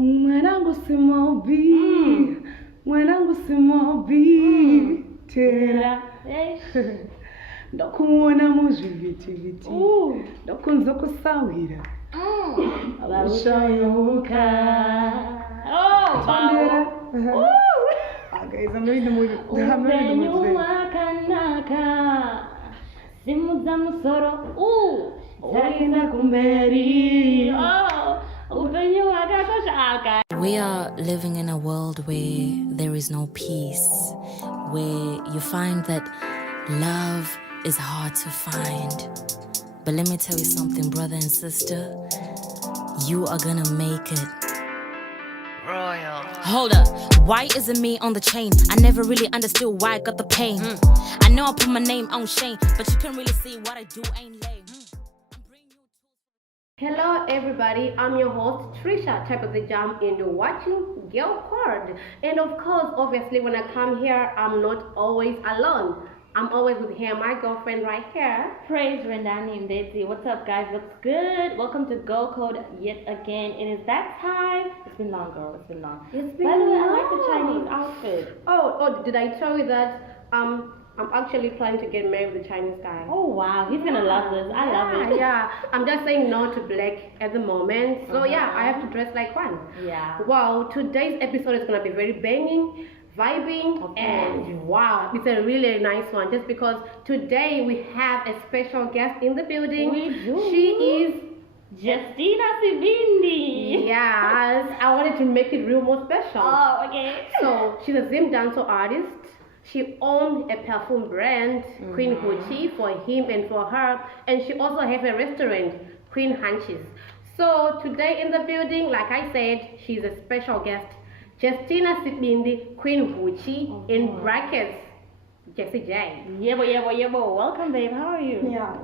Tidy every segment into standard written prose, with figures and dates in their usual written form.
Mwanangu simobi, mwanangu simobi, tera. Ndokuona muzviviti-viti, ndokunzo kusawira. Vaushoyoka. Tondera. Guys, I'm reading the movie. Upenyu wakanaka. Simu za musoro. Zaina kumberi. Upenyu wakashaka. We are living in a world where there is no peace, where you find that love is hard to find. But let me tell you something, brother and sister, you are gonna make it. Royal. Hold up, why is it me on the chain? I never really understood why I got the pain. I know I put my name on Shane, but you can't really see what I do ain't lame. Hello everybody, I'm your host Trisha, type of the jam, and you're watching Girl Card. And of course, obviously when I come here, I'm not always alone. I'm always with her, my girlfriend right here. Praise Rendani and Jessy. What's up, guys? What's good? Welcome to Go Code yet again. It is that time. It's been long, girl. It's been long. It's been By the way, long. I like the Chinese outfit. Oh, did I tell you that I'm actually planning to get married with a Chinese guy. Oh wow, he's gonna love this. I love it. Yeah, I'm just saying no to black at the moment. So yeah, I have to dress like one. Yeah. Wow, today's episode is gonna be very banging, vibing, and wow, it's a really nice one. Just because today we have a special guest in the building. We do. She is Justina Sivindi. Yes, I wanted to make it real more special. Oh, okay. So she's a Zim dancer artist. She owns a perfume brand, Queen Huchie, for him and for her. And she also has a restaurant, Queen Hunches. So today in the building, like I said, she's a special guest. Justina Sibindi, Queen Huchie, in brackets, Jessy J. Yebo. Welcome, babe. How are you? Yeah.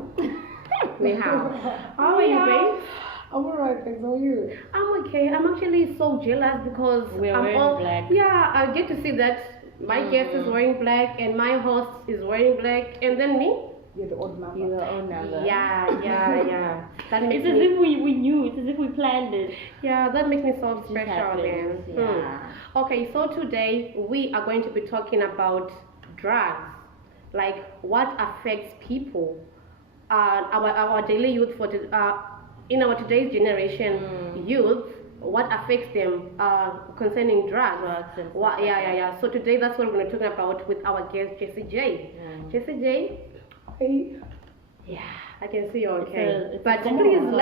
Ni hao. How are you, babe? I'm alright, thanks. How are you? I'm okay. I'm actually so jealous because We're I'm wearing black. Yeah, I get to see that my guest is wearing black and my host is wearing black, and then me. You're the odd number. You're the own number. Yeah. That makes It's as me. if we knew. It's as if we planned it. Yeah, that makes me so Just special, happens, man. yeah. Okay, so today we are going to be talking about drugs, like what affects people, our daily youth in our today's generation youth. What affects them concerning drugs? and What, yeah. So today that's what we're going to talk about with our guest Jessy J. Jessy J. Hey. Yeah, I can see you're okay. It's But a please topic.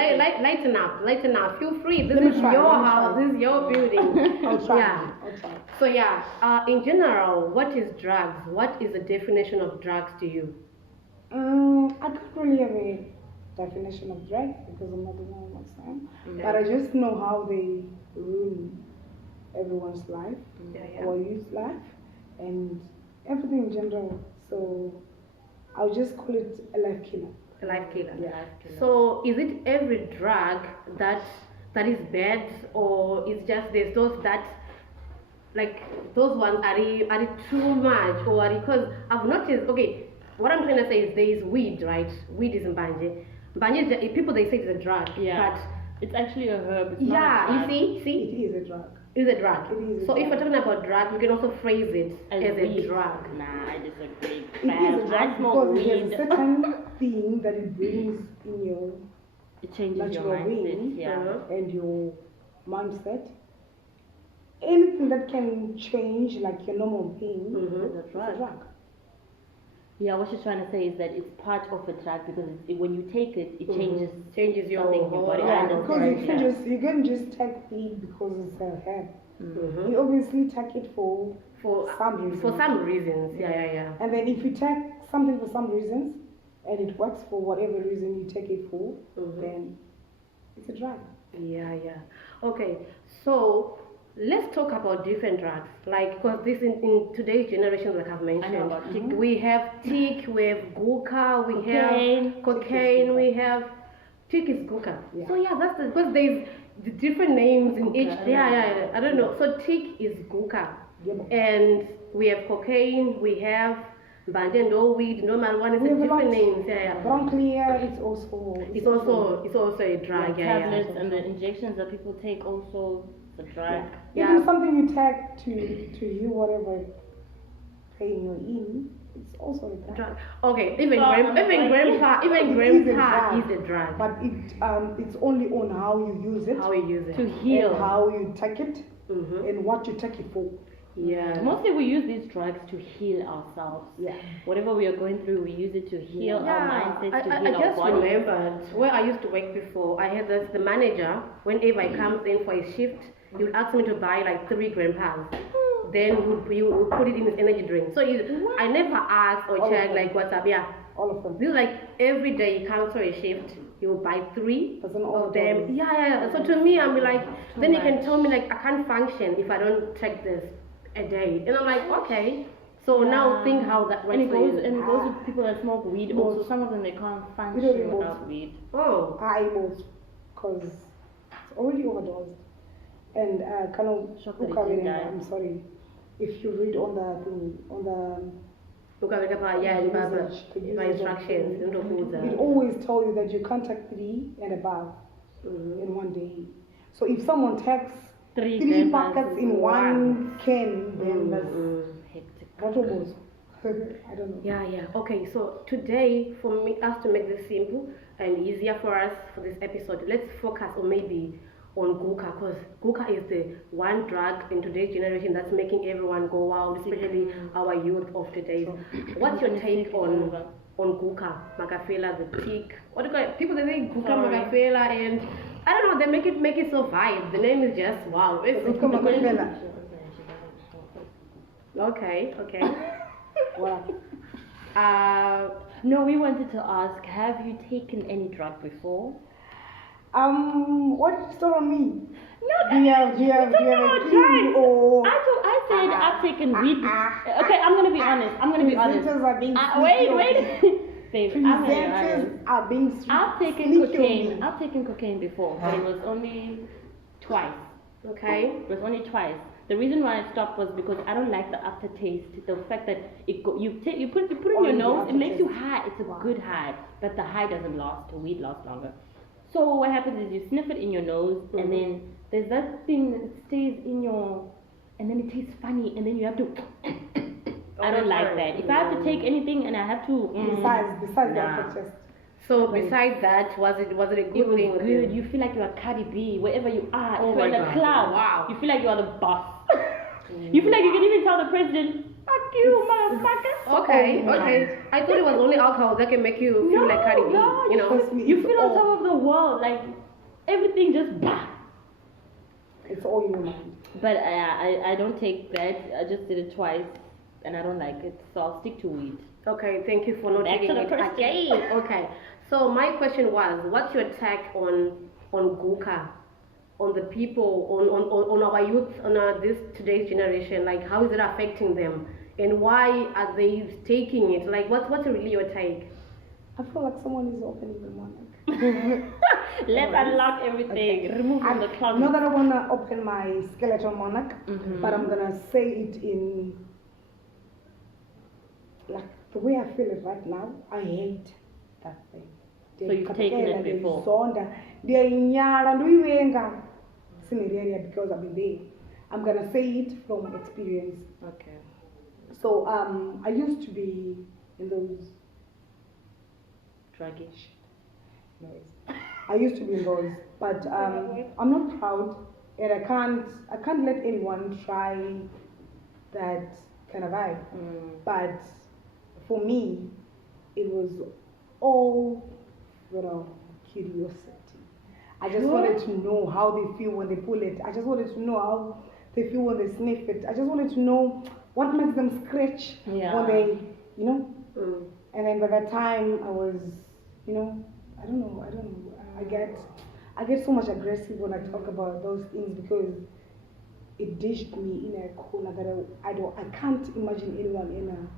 lighten up. Feel free. This Let me is try, your let me house. try. This is your building. I'll try. Yeah. So yeah, in general, what is drugs? What is the definition of drugs to you? I don't really have a definition of drugs because I'm not the one what's them. But I just know how they ruin everyone's life, our youth's life, and everything in general. So I'll just call it a life killer. A life killer. Yeah. So is it every drug that is bad, or is just there's those that like those ones are it too much, or because I've noticed? Okay, what I'm trying to say is there is weed, right? Weed is mbanje. Mbanje is people they say it's a drug, Yeah. but It's actually a herb. It's yeah, not a you plant. see, It is a drug. it's a drug. It is a So if drug. we're talking about drug, we can also phrase it as a weed. drug. Nah, I disagree. It is a drug I smoke because there's weed. a certain thing that it brings in your It changes your natural mindset. being Yeah. and your mindset. Anything that can change like your normal being It's a is a drug. drug. Yeah, what she's trying to say is that it's part of a drug because when you take it, it Changes your something in your whole body. Yeah, I because understand, you can just take weed because it's a herb. Mhm. You obviously take it for For some reason. For some reasons, yeah. And then if you take something for some reasons and it works for whatever reason you take it for, then it's a drug. Yeah. Okay, so let's talk about different drugs. Like, because this in today's generation, like I've mentioned, about tick. we have tick, we have Guka, we Cocaine. have cocaine, we have tick is Guka. Yeah. So yeah, that's because there's the different names in each. Guka, Yeah. I don't know. So tick is Guka, Yeah. and we have cocaine, we have banje, no weed, no marijuana. We It's have a different lot. names. Yeah. Brown clear, it's also It's also a drug. Yeah. tablets and the injections that people take also The drug. Yeah. Even something you tag to you, whatever pain you're in, it's also a drug. Okay, even grandpa is a drug. But it's only on how you use it. How you use it. To heal. And how you take it. And what you take it for. Yeah. Mostly we use these drugs to heal ourselves. Yeah. Whatever we are going through, we use it to heal our mindset, to heal I our just body. remembered where I used to work before. I had the manager, whenever he comes in for his shift, he would ask me to buy like 3 grandpas. Then he would put it in his energy drink. So I never asked or checked like what's up. Yeah. All of them. This is like every day he comes for a shift, he will buy 3 of them. Yeah. So to me, I'm like, then he can tell me like I can't function if I don't take this a day. And I'm like, okay. So now think how that works for you. And it goes with people that smoke weed also. Some of them they can't function without weed. Oh. I both, because it's already overdosed. And kind of I'm sorry. If you read on the thing, on the instructions, it always tells you that you can't take 3 and above in one day. So if someone takes 3 packets in one can, then that's hectic. That almost. I don't know. Yeah. Okay, so today, for us to make this simple and easier for us for this episode, let's focus on Guka, because Guka is the one drug in today's generation that's making everyone go out, especially our youth of today. What's your take on Guka, Makafela, the tick? What do you call it? People they say Guka, Makafela, and I don't know, they make it so vibe. The name is just wow. Guka, Makafela. Okay. Wow. No, we wanted to ask, have you taken any drug before? What did you start on me? No, do you have a clue or? I said I've taken weed. Okay, I'm gonna be honest. Presenters are being wait. Babe, I'm gonna be honest. Are being I've taken cocaine. I've taken cocaine before, but it was only twice. Okay. It was only twice. The reason why I stopped was because I don't like the aftertaste. The fact that you put it in your nose, it makes you high. It's a good high, but the high doesn't last. The weed lasts longer. So what happens is you sniff it in your nose, and then there's that thing that stays in your, and then it tastes funny, and then you have to. I don't like that. If I have to take anything and I have to. Besides the aftertaste. So besides that, was it a good thing? It was good. You feel like you are Cardi B wherever you are. If you're in a club, wow. You feel like you are the boss. You feel like you can even tell the president, "Fuck you, motherfucker." Okay. I thought it was only alcohol that can make you feel like Cardi B. No, you know, you feel on top of the world, like everything just bah. It's all in your mind. But I don't take that. I just did it twice, and I don't like it, so I'll stick to weed. Okay, thank you for not taking it again. Okay, so my question was, what's your take on Guka, on the people, on our youth, on this today's generation? Like, how is it affecting them, and why are they taking it? Like, what's really your take? I feel like someone is opening the monarch. Let's unlock everything. Okay. Remove from the closet. Not that I wanna open my skeleton monarch, but I'm gonna say it in like the way I feel it right now. I hate that thing. So you've taken it before? Because I've been there. I'm gonna say it from experience. Okay. So I used to be in those druggish. No, I used to be in those, but I'm not proud, and I can't let anyone try that kind of vibe. But for me, it was all curiosity. I just wanted to know how they feel when they pull it. I just wanted to know how they feel when they sniff it. I just wanted to know what makes them scratch when they, And then by that time, I was, I don't know. I get so much aggressive when I talk about those things because it dished me in a corner that I can't imagine anyone in a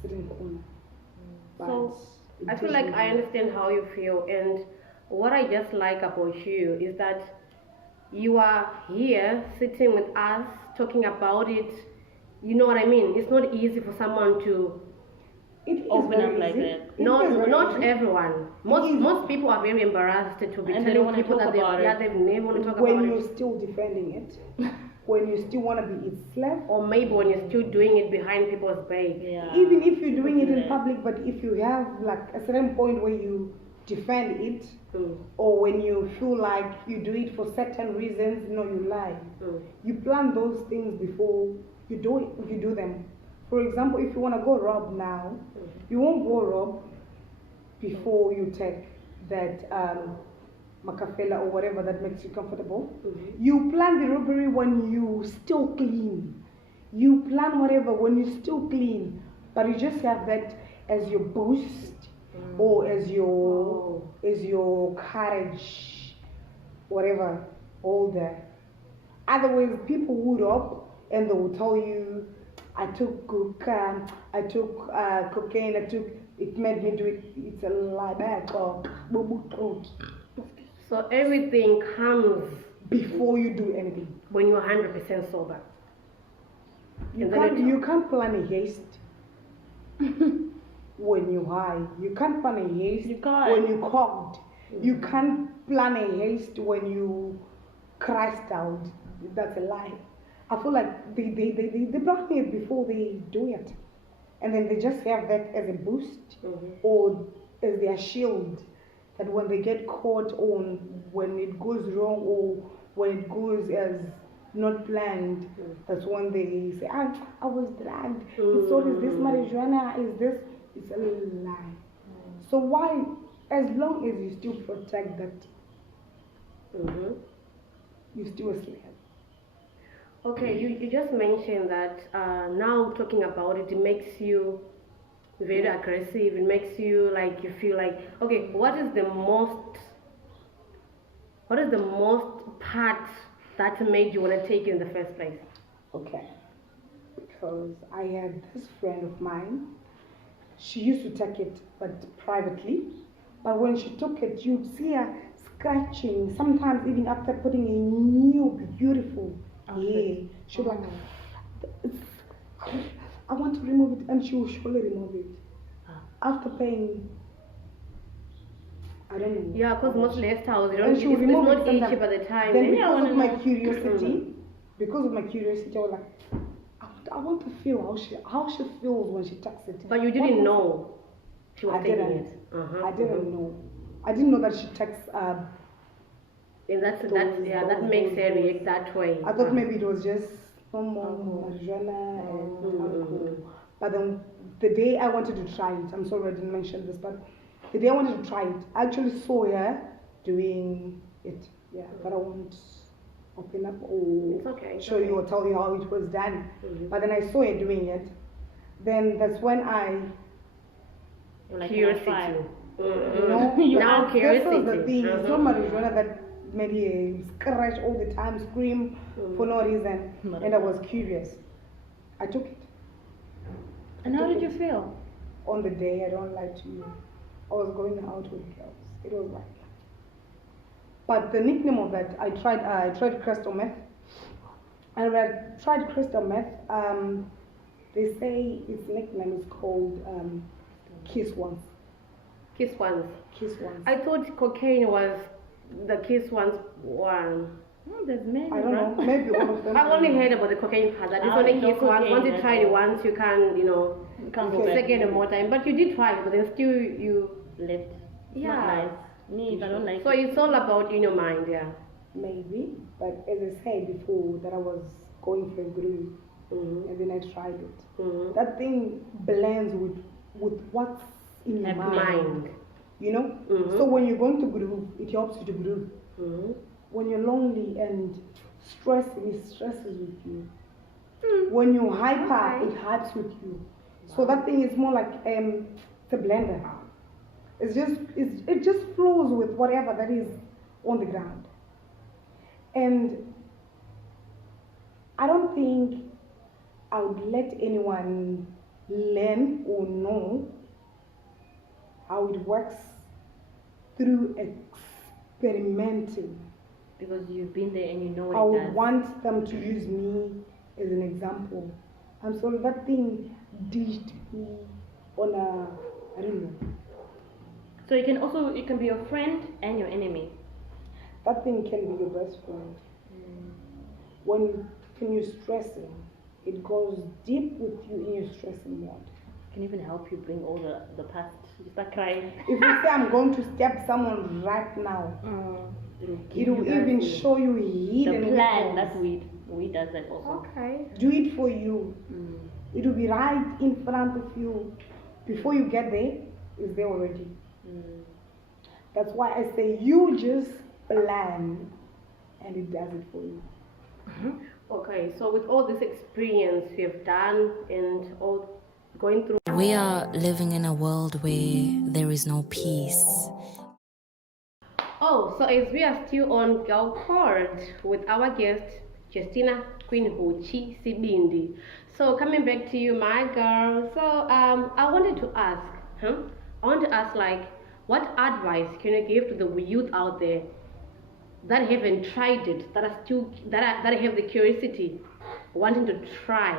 certain corner. So I feel like I understand how you feel, and what I just like about you is that you are here sitting with us talking about it. You know what I mean? It's not easy for someone to It is open very up like easy. that. It Not is very not easy. everyone. Most people are very embarrassed to be And they don't telling wanna people talk that about it. they've never want to talk When about you're it. still defending it, when you still want to be its slave, Or maybe when you're still doing it behind people's back. Yeah. even if you're doing it do in that. public, but if you have like a certain point where you defend it, Mm. or when you feel like you do it for certain reasons, no, you lie. Mm. You plan those things before you do it. If you do them, for example, if you want to go rob now, you won't go rob before you take that macafela or whatever that makes you comfortable. Mhm. You plan the robbery when you still clean. You plan whatever when you still clean, but you just have that as your boost or as your courage, whatever, all that. Otherwise, people would up and they will tell you, I took Guka, I took cocaine, it made me do it. It's a lie. That's all. So everything comes Before you do anything. when you're 100% sober. You And then can't, it- you can't plan a haste when you're high. You can't plan a haste You can't. when you're cocked. You can't plan a haste when you crashed out. That's a lie. I feel like they plan it before they do it. And then they just have that as a boost or as their shield. That when they get caught on when it goes wrong or when it goes as not planned, that's when they say, I was dragged. So is this marijuana? Is this? It's a lie. So why, as long as you still protect that, you're still a slave. Okay, you just mentioned that now talking about it, it makes you very aggressive. It makes you like you feel like, okay, what is the most part that made you want to take it in the first place? Okay. Because I had this friend of mine, she used to take it, but privately. But when she took it, you'd see her scratching, sometimes even after putting a new, beautiful hair. She'd like, I want to remove it, and she will surely remove it. After paying, I don't know. Yeah, because most lifestyles, you And don't, she will it's remove not it itchy sometimes. by the time. Then Maybe I because wanna of my know. curiosity, I was like, I want to feel how she feels when she takes it. But you What didn't was- know she was I taking didn't. it. Uh-huh, I didn't know. I didn't know that she takes. And that those- makes her those- react that way. I thought maybe it was just normal marijuana and alcohol. But then the day I wanted to try it, I'm sorry I didn't mention this, but the day I wanted to try it, I actually saw her doing it. Yeah, but I won't open up or It's okay, it's show you or okay. tell you how it was done. But then I saw her doing it. Then that's when You're like, Curiosity. "Can I try?" you know, You now this was the curiosity. thing. It's not marijuana that made you scratch all the time, scream for no reason. And I was curious. I took it. And how did you feel? On the day, I don't lie to you, I was going out with girls. It was like, but the nickname of that, I tried crystal meth. And when I tried crystal meth, they say its nickname is called Kiss Once. Kiss ones. Kiss Once. I thought cocaine was the kiss ones one. Oh, there's many. I don't know, maybe one of them. I've only heard about the cocaine part. That it's I only know kiss once. cocaine, Once you that's try it all. once, you can, You can't go Okay. back. second and more time. But you did try it, but then still you. Left. It's Yeah. not nice. Me, I don't like So it. it's all about in your mind, yeah. Maybe, but as I said before, that I was going for a groove, Mm-hmm. and then I tried it. Mm-hmm. That thing blends with what's in your Happening. mind. Mind. You know? Mhm. So when you're going to groove, it helps you to groove. Mm-hmm. When you're lonely and stressing, it stresses with you. When you're hyper, Okay. it hypes with you. So that thing is more like it's a blender. It just flows with whatever that is on the ground. And I don't think I would let anyone learn or know how it works through experimenting. Because you've been there and you know I it would does. want them to use me as an example. I'm sorry, that thing ditched me on a, I don't know. So it can be your friend and your enemy. That thing can be your best friend. When you're stressing, it goes deep with you in your stressing mode. Can even help you bring all the past. You start crying. If you say I'm going to stab someone right now, it will even show you hidden the plan. weapons. That's weed. Weed does that also. Okay. Do it for you. It will be right in front of you. Before you get there, it's there already. That's why I say you just plan and it does it for you. Okay, so with all this experience you've done and all going through. We are living in a world where there is no peace. Oh, so as we are still on Girl Court with our guest, Justina Queen Huchie Sibindi. So coming back to you, my girl. So I wanted to ask, like, what advice can you give to the youth out there that haven't tried it, that are still that have the curiosity, wanting to try?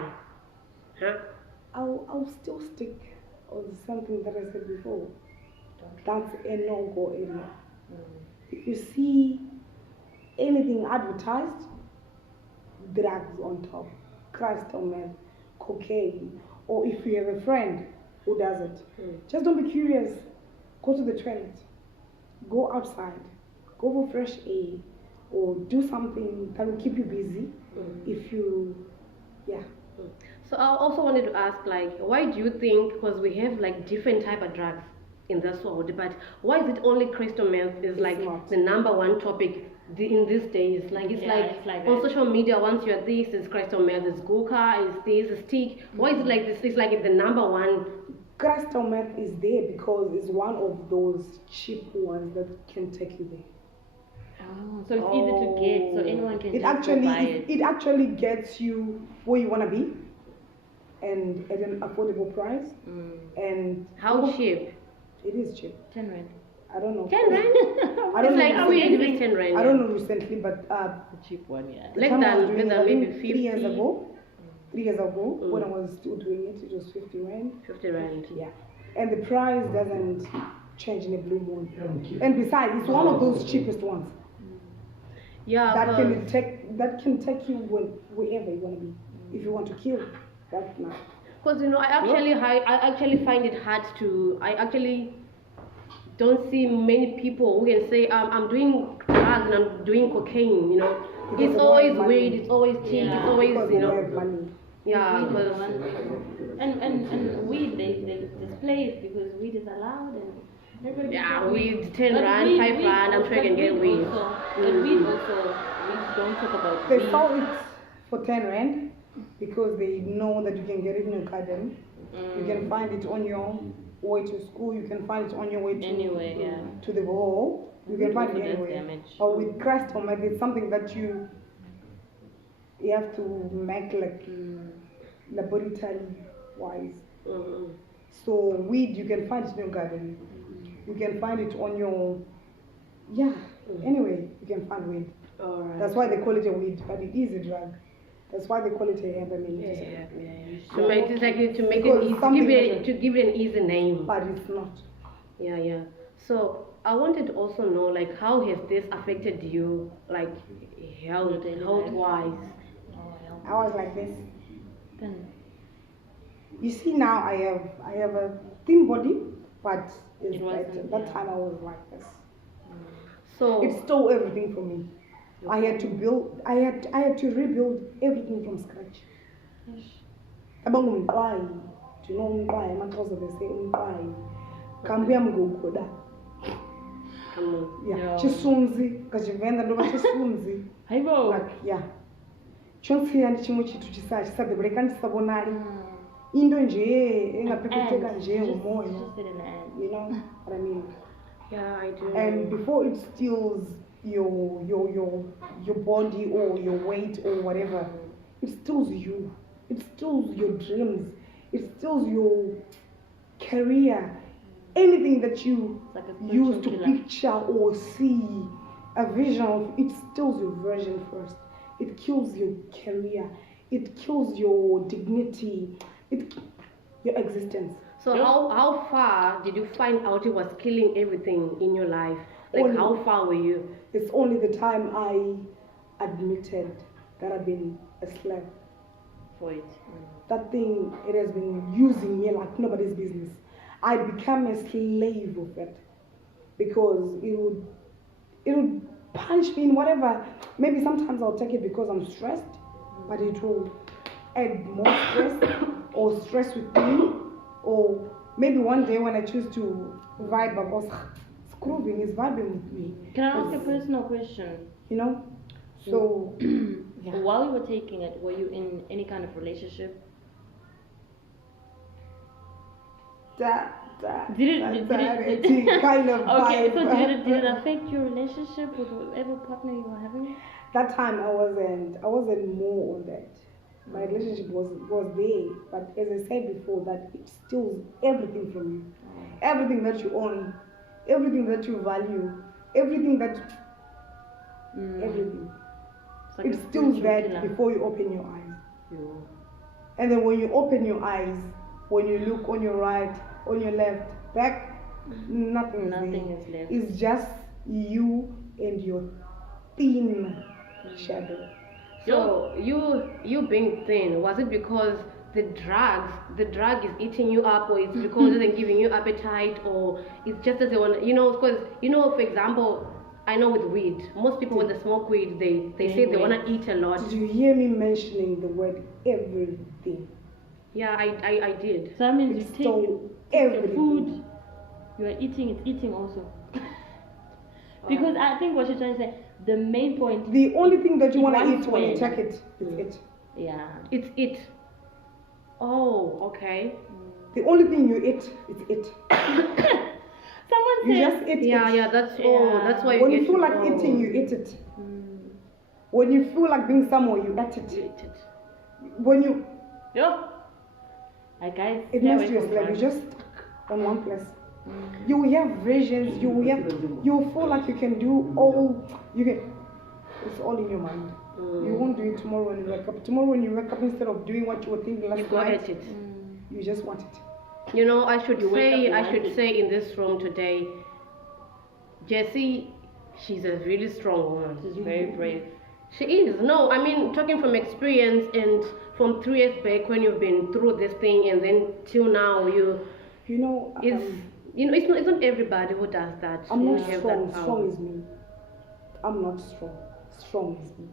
I'll still stick on something that I said before. That's a no-go area. If you see anything advertised, drugs on top, crystal meth, cocaine, or if you have a friend who does it, just don't be curious. Go to the toilet, go outside, go for fresh air, or do something that will keep you busy. If you, So I also wanted to ask, like, why do you think, because we have like different type of drugs in this world, but why is it only crystal meth is like the number one topic in these days? Like it's like on social media, once you're this, it's crystal meth, it's Guka, it's this, it's stick. Why is it like this? It's like the number one. Crystal meth is there because it's one of those cheap ones that can take you there. Oh, so it's easy to get, so anyone can buy it. It actually gets you where you want to be, and at an affordable price. And how cheap? It is cheap. 10 rand. I don't know. 10 rand? I don't know. Like we 10 rand. I don't know recently, but the cheap one, yeah. Less than maybe 50 years ago. 3 years ago, when I was still doing it, it was 50 rand. 50 rand. Yeah. And the price doesn't change in a blue moon. And besides, it's one of those cheapest ones. Yeah. That can take you wherever you want to be. If you want to kill, right now. Because I actually find it hard to. I actually don't see many people who can say I'm doing drugs and I'm doing cocaine. You know, because it's always weed, it's always cheap, it's always money. Yeah, and weed they display it because weed is allowed and yeah, weed 10 rand, 5 rand. I'm sure you can get weed. But weed also, we don't talk about they weed. sell it for 10 rand because they know that you can get it in your garden. You can find it on your way to school. You can find it on your way to to the hall. You can find it anywhere. Or with crystal meth, it's something that you have to make like laboratory wise. So weed, you can find it in your garden. You can find it on your anyway, you can find weed. Alright. That's why they call it a weed, but it is a drug. That's why they call it a herbamine. To make it easy, to give it an easy name. But it's not. Yeah. So I wanted to also know, like, how has this affected you, like, health wise? I was like this. You see now I have a thin body, but at that time I was like this. So it stole everything from me. I had to rebuild everything from scratch. Abang umqwayi, do you know umqwayi? Amaxhosa they say umqwayi. Kambuya mgogoda. Yeah, chisunzi, kachivenda ndo chisunzi. Hayibo. Like yeah. Chonsiya ndi chimwe chithu chisadebuleka ndisabonali. Into nje engapepeteka nje ngomoyo. You know what I mean? Yeah, I do. And before it steals your body or your weight or whatever, it steals you. It steals your dreams. It steals your career. Anything that you use to picture or see a vision of, it steals your vision first. It kills your career. It kills your dignity. Your existence. So how far did you find out it was killing everything in your life? Like Only- how far were you? It's only the time I admitted that I've been a slave. For it. That thing, it has been using me like nobody's business. I become a slave of it because it would punch me in whatever. Maybe sometimes I'll take it because I'm stressed, but it will add more stress or stress with me. Or maybe one day when I choose to vibe, because screwing is vibing with me. Can I ask a personal question? You know? So, yeah. While you were taking it, were you in any kind of relationship? Did it kind of okay, vibe. so did it affect your relationship with whatever partner you were having? That time I wasn't more on that. My relationship was there, but as I said before, that it steals everything from you. Everything that you own, everything that you value, everything that everything. It's like It a steals spiritual that killer. before you open your eyes. Yeah. And then when you open your eyes, when you look on your right, on your left, back, nothing Nothing is left. It's just you and your thin shadow. So you being thin, was it because the drug is eating you up, or it's because it's giving you appetite, or it's just as they want, because for example, I know with weed, most people when they smoke weed, they say they want to eat a lot. Did you hear me mentioning the word everything? Yeah, I did. So that means It you take stole the everything. food, you are eating, it's eating also. Because I think what you're trying to say, the main point. The only thing that you want to wants eat when you when. take it is it. Yeah. It's it. Oh, okay. The only thing you eat is it. Someone You said. just eat Yeah, it. yeah, that's Yeah. that's why When you you get feel to like know. eating, you eat it. When you feel like being somewhere, you eat it. You eat it. When you, Yo. Like guys. it stay makes away you a from slave. You're drugs. just on one place. You will have visions. You will feel like you can do all. You can. It's all in your mind. You won't do it tomorrow when you wake up. Tomorrow when you wake up, instead of doing what you were thinking You last got night, at it. you just want it. I should You wake up say, and I want should it. say in this room today, Jessy, she's a really strong woman. She's very brave. She is. No, I mean, talking from experience and from 3 years back when you've been through this thing and then till now, You know, it's not everybody who does that. I'm not who have strong. that power. Strong is me. I'm not strong. Strong is me.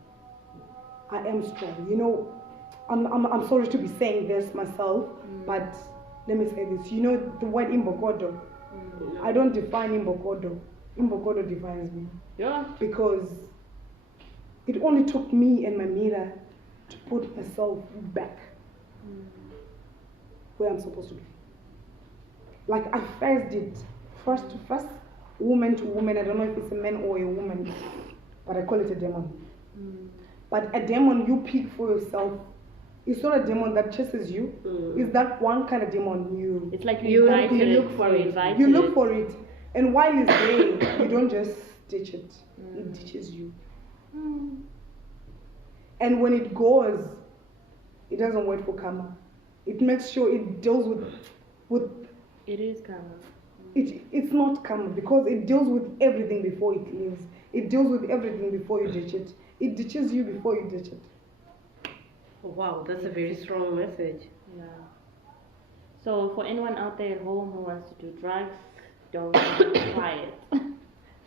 I am strong. I'm sorry to be saying this myself, but let me say this. The word imbokodo. I don't define imbokodo. Imbokodo defines me Yeah. because it only took me and my mirror to put myself back where I'm supposed to be. Like I first did, first to first, woman to woman. I don't know if it's a man or a woman, but I call it a demon. But a demon you pick for yourself. It's not a demon that chases you. It's that one kind of demon you It's like You invited look it, for you it. invited you look it. for it, and while it's there, you don't just ditch it. It ditches you. And when it goes, it doesn't wait for karma. It makes sure it deals with It is karma. it's not karma because it deals with everything before it leaves. It deals with everything before you ditch it. It ditches you before you ditch it. Wow, that's a very strong message. Yeah. So for anyone out there at home who wants to do drugs, don't even try it.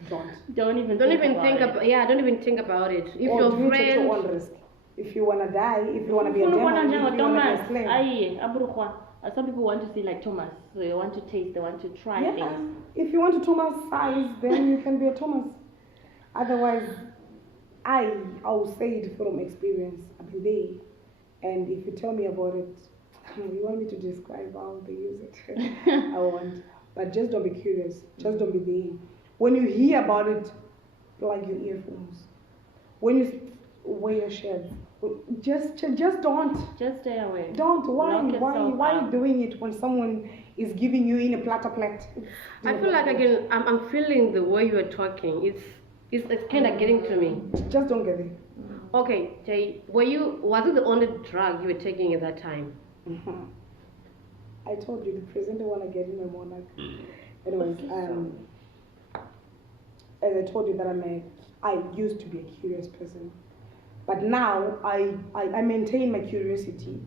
Don't even Don't think even about think it. about don't even think about it. If Or your do it at your friend own risk. If you wanna die, if you wanna be a Ufuna demon, ukubona if you wanna be njengo-Thomas. a slave. Aye, aburukwa. Some people want to see like Thomas, so they want to taste, they want to try Yeah. things. If you want to Thomas size, then you can be a Thomas. Otherwise, I'll say it from experience. I've been there. And if you tell me about it, you want me to describe how they use it. I won't. But just don't be curious. Just don't be there. When you hear about it, plug your earphones. When you wear your shades, just don't. Just stay away. Don't. Lock yourself Why are out. you doing it when someone is giving you in a platter plate? I feel like I'm feeling the way you are talking. It's kind of getting to me. Just don't get it. Okay, Jay, was it the only drug you were taking at that time? I told you the presenter wanna get in a monarch. Anyways, as I told you that I used to be a curious person, but now I maintain my curiosity.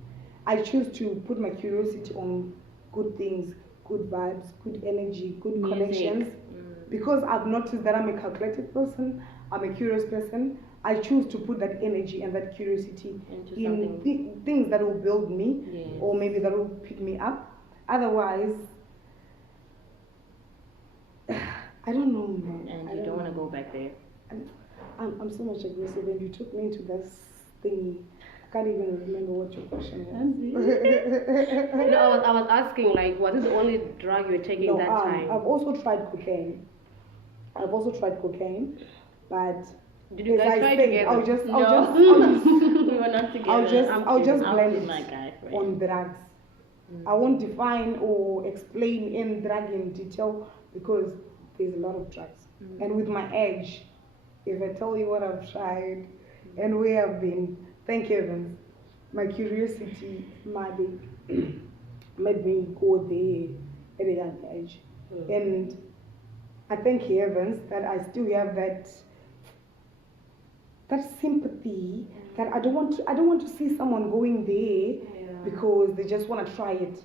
I choose to put my curiosity on good things, good vibes, good energy, good connections. Because I've noticed that I'm a calculated person, I'm a curious person. I choose to put that energy and that curiosity in things that will build me, or maybe that will pick me up. Otherwise, I don't know, man. And you don't want to go back there. I'm so much aggressive, and you took me into this thing. I can't even remember what your question was. No, I was asking, like, what is the only drug you were taking that time? I've also tried cocaine. But did you guys try together? I'll just we were not together. I'll just blame my guy it on drugs. I won't define or explain in drug in detail because there's a lot of drugs. And with my age, if I tell you what I've tried and where I've been, thank heavens, my curiosity made me go there at a young age. And I thank heavens that I still have that sympathy that I don't want to see someone going there because they just want to try it.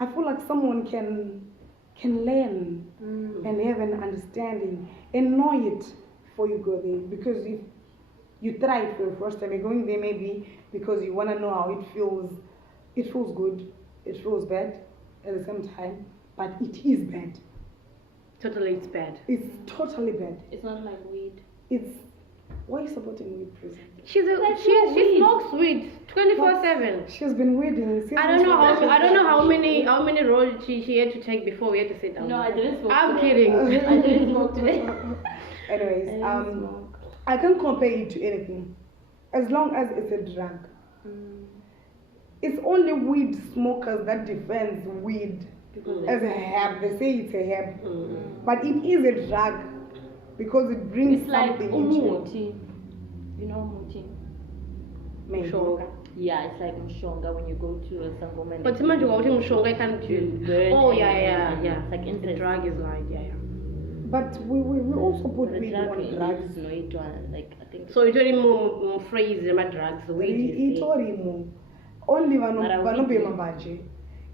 I feel like someone can learn and have an understanding and know it before you go there. Because if you try it for the first time, you're going there maybe because you want to know how it feels. It feels good, it feels bad at the same time, but it is bad. Totally, it's bad. It's totally bad. It's not like weed. Why are you supporting weed, prison? She smokes weed 24/7. She's been weeding since. I don't know how many rolls she had to take before we had to sit down. No, I didn't smoke. I'm kidding. I didn't smoke today. Anyways, I can't compare it to anything, as long as it's a drug. It's only weed smokers that defends weed as a herb. They say it's a herb, but it is a drug because it brings something into you. You know muti? Mshonga. Yeah, it's like mshonga when you go to a sangoma. But imagine what mshonga can do. Oh yeah. It's like the drug is like But we also put weed on drugs. No, it like I think. So it's only more phrase my drugs. Weed is only one.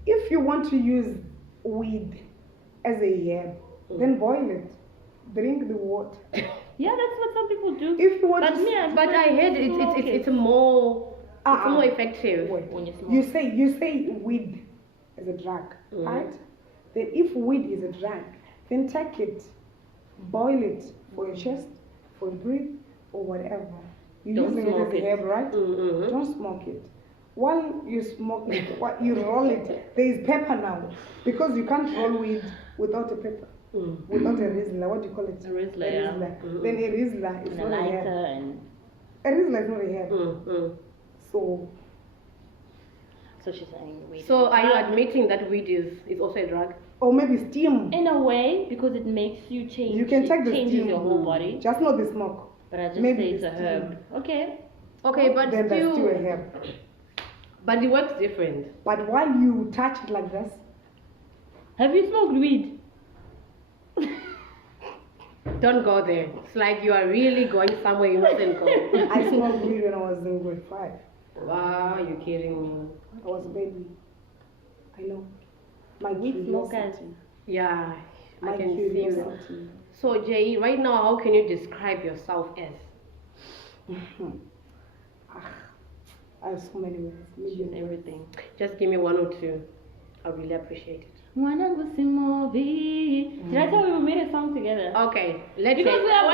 If you want to use weed as a herb, then boil it. Drink the water. Yeah, that's what some people do. If you want but I heard it's more effective when you smoke. You say weed is a drug, right? Then if weed is a drug, then take it, boil it for your chest, for your breath, or whatever. You're using it as a herb, right? Don't smoke it. While you smoke it, while you roll it, there is pepper now, because you can't roll weed without a pepper. Without a Rizla, what do you call it? A Rizla, yeah. Then a Rizla is not a herb. A Rizla is not a herb. So she's saying weed. So are you admitting that weed is also a drug? Or maybe steam. In a way, because it makes you change. You can take the steam. Your whole body. Just not the smoke. But I just maybe say it's a herb. Okay, but then that's still a herb. But it works different. But while you touch it like this. Have you smoked weed? Don't go there. It's like you are really going somewhere you mustn't go. I smoked weed when I was in grade 5. Wow, you're kidding me. I was a baby. I know. My weed smokers. Yeah, I can see that. So Jay, right now, how can you describe yourself as? I have so many words. Maybe everything. Just give me one or two. I really appreciate it. Did I tell you we made a song together? Okay, let's because we are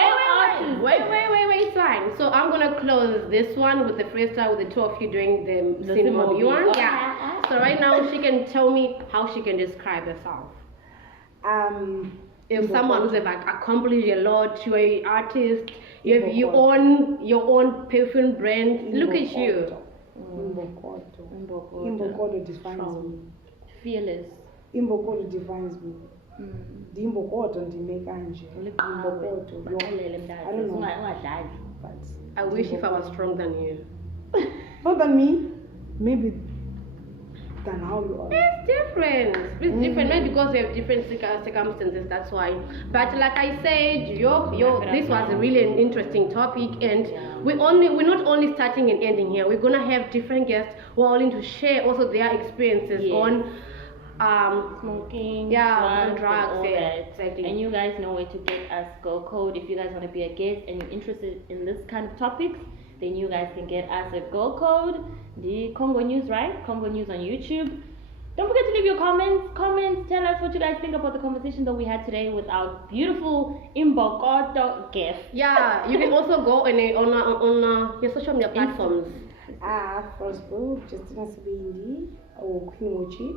wait, fine. So I'm gonna close this one with the freestyle with the two of you doing the cinema one. Okay. Yeah. So right now she can tell me how she can describe herself. If someone who's like accomplished a lot, you're an artist, you have your own perfume brand. Look at you. Imbokodo defines me. Fearless. Imbokodo defines me. Imbokodo ndime kanje. Imbokodo. I don't know. But I wish if I was stronger than you. Not than me. Maybe than how you are. It's different. It's different, not because we have different circumstances. That's why. But like I said, this was a really an interesting topic, and we're not only starting and ending here. We're gonna have different guests who are willing to share also their experiences on smoking, drugs, all that. Exactly. And you guys know where to get us. Go code if you guys want to be a guest and you're interested in this kind of topics. Then you guys can get us at Go Code, the Congo News, right? Congo News on YouTube. Don't forget to leave your comments. Tell us what you guys think about the conversation that we had today with our beautiful Imbokoto guest. Yeah, you can also go on your social media platforms. Facebook, Justina Sabindi or Queen Huchie.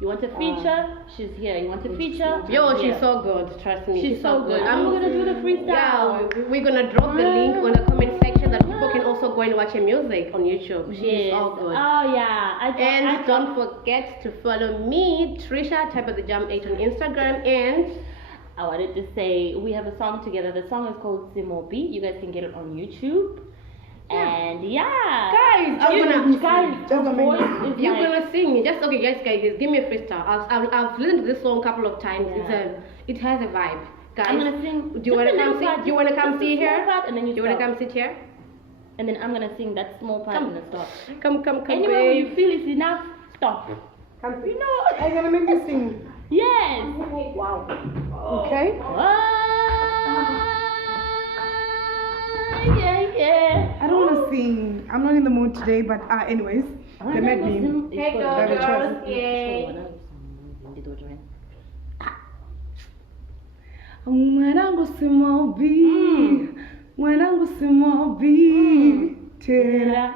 You want a feature? She's here. You want a feature? Yo, she's so good. Trust me. She's so good. I'm gonna do the freestyle. Yeah, we're gonna drop the link on the comment section that people can also go and watch her music on YouTube. She's so good. Oh yeah. And don't forget to follow me, Trisha, type of the Jam 8 on Instagram. And I wanted to say we have a song together. The song is called Simobi. You guys can get it on YouTube. And guys, you're gonna sing. Just okay, guys, give me a freestyle. I've listened to this song a couple of times. It has a vibe. Guys, I'm gonna sing. Do you wanna come sit? Do you wanna come sit here? And then do you wanna come sit here? And then I'm gonna sing that small part and then stop. Come. Anywhere where you feel it's enough, stop. Come. You know, I'm gonna make you sing. Yes. Wow. Okay. Yeah. I don't want to sing. I'm not in the mood today, but anyways, they made me. Hey girls, yay. Mwanangu simobi tera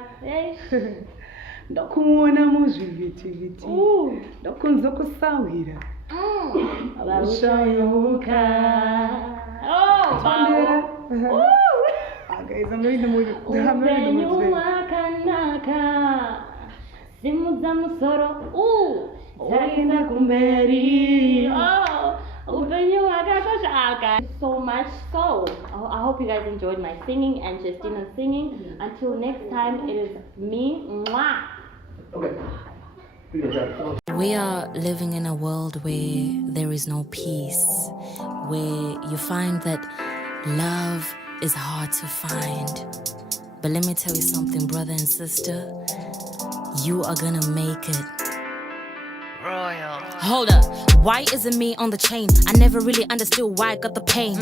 ndakuona muzvivitiviti ndakunza kusawira Ushayoka. Guys, I'm not in the mood. I'm not in the mood today. So much so. I hope you guys enjoyed my singing and Justina's singing. Until next time, it is me. Mwah. Okay. We are living in a world where there is no peace, where you find that love is hard to find. But let me tell you something, brother and sister, you are gonna make it. Royal. Hold up, why isn't me on the chain? I never really understood why I got the pain.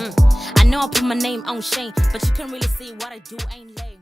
I know I put my name on Shane, but you can't really see what I do ain't lame.